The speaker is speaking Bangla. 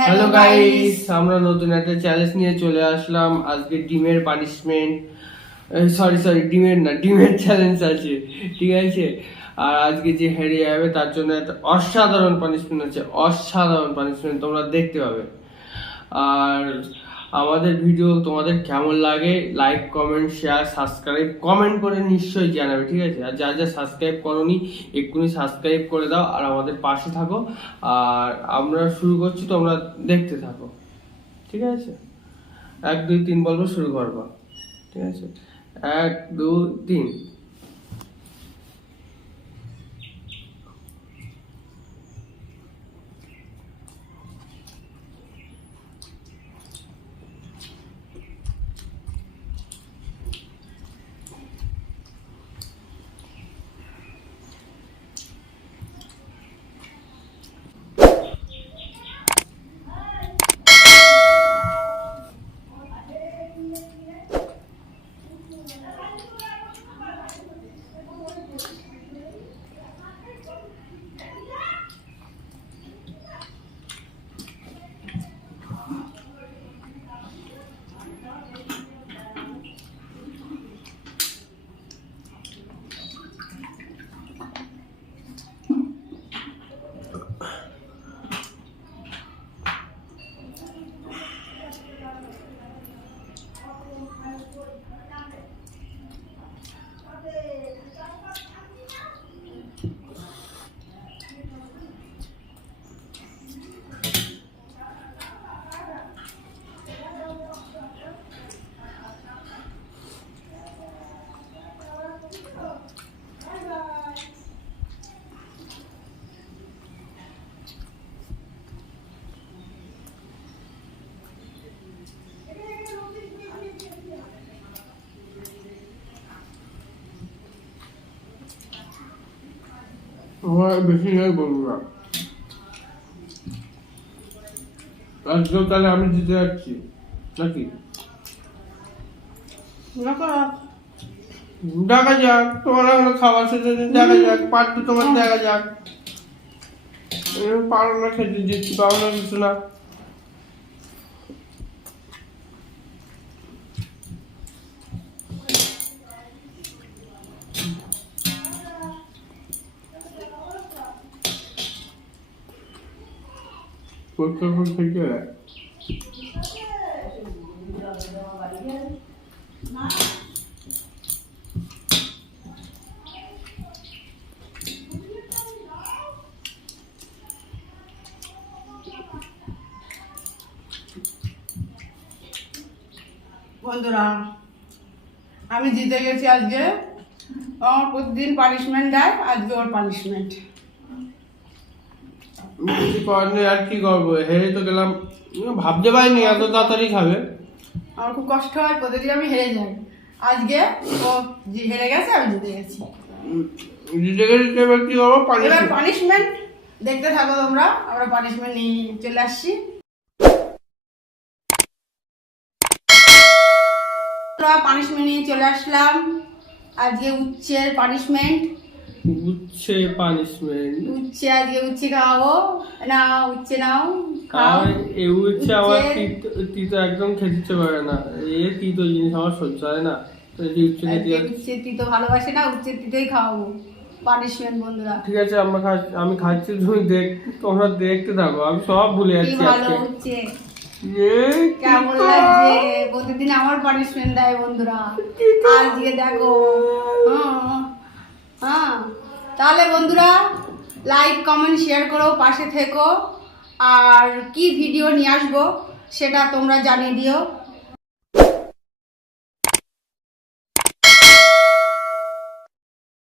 হ্যালো গাইস, আমরা নতুন একটা চ্যালেঞ্জ নিয়ে চলে আসলাম। আজকে ডিমের পানিশমেন্ট, ডিমের না, ডিমের চ্যালেঞ্জ আছে, ঠিক আছে? আর আজকে যে হেরে যাবে তার জন্য একটা অসাধারণ পানিশমেন্ট আছে, অসাধারণ পানিশমেন্ট তোমরা দেখতে পাবে। আর আমাদের ভিডিও তোমাদের কেমন লাগে, like comment share subscribe comment করে নিশ্চয়ই জানাবে, ঠিক আছে? আর যা যা সাবস্ক্রাইব করোনি এক্ষুনি সাবস্ক্রাইব করে দাও আর আমাদের পাশে থাকো। আর আমরা শুরু করছি, তোমরা দেখতে থাকো, ঠিক আছে? 1 2 3 বলবো, শুরু করবো, ঠিক আছে? 1 2 3। আমার বেশি নয় বন্ধুরা, আজকেও তাহলে আমি জিতে যাচ্ছি নাকি? দেখা যাক, তোমার এখন খাবার শেষে দেখা যাক, পারতো তোমার দেখা যাক। পারো না খেতে, জিততে পারো না কিছু না। পরীক্ষা থেকে বন্ধুরা, আমি জিতে গেছি আজকে। আমার প্রতিদিন পানিশমেন্ট দেয়, আজকে ওর পানিশমেন্ট। আর কি করবো, হেরে তো গেলাম, ভাবতে পারিনি এত তাড়াতাড়ি খাবে। আমার খুব কষ্ট হয়, প্রতিদিন আমি হেরে যাই। আজকে ও হেরে গেছে, আমি জিতে গেছি। জিতে গেছি, এবার কি করবো? এবার পানিশমেন্ট দেখতে থাকো তোমরা। আমরা পানিশমেন্ট নিয়ে চলে আসছি। পানিশমেন্ট নিয়ে চলে আসলাম। আজকে উচ্ছের পানিশমেন্ট। উচ্ছে পানিশমেন্ট, উচ্ছে আজকে উচ্ছে খাওয়াবো। না, উচ্ছে নাও, খাও। এই উচ্ছে আমার তিতো একদম খেতে ইচ্ছে করে না। এই তিতো জিনিস আমার সহ্য হয় না। উচ্ছে তিতো ভালোবাসে না, উচ্ছে তিতোই খাওয়াবো। পানিশমেন্ট বন্ধুরা, ঠিক আছে, আমি খাচ্ছি, তোমরা দেখতে থাকো। আমি সব ভুলে যাচ্ছি ভালো উচ্ছে কেমন লাগছে। প্রতিদিন আমার পানিশমেন্ট দেয় বন্ধুরা, আজকে দেখো। হ্যাঁ, তাহলে বন্ধুরা লাইক কমেন্ট শেয়ার করো, পাশে থেকো। আর কি ভিডিও নিয়ে আসবো সেটা তোমরা জানিয়ে দিও।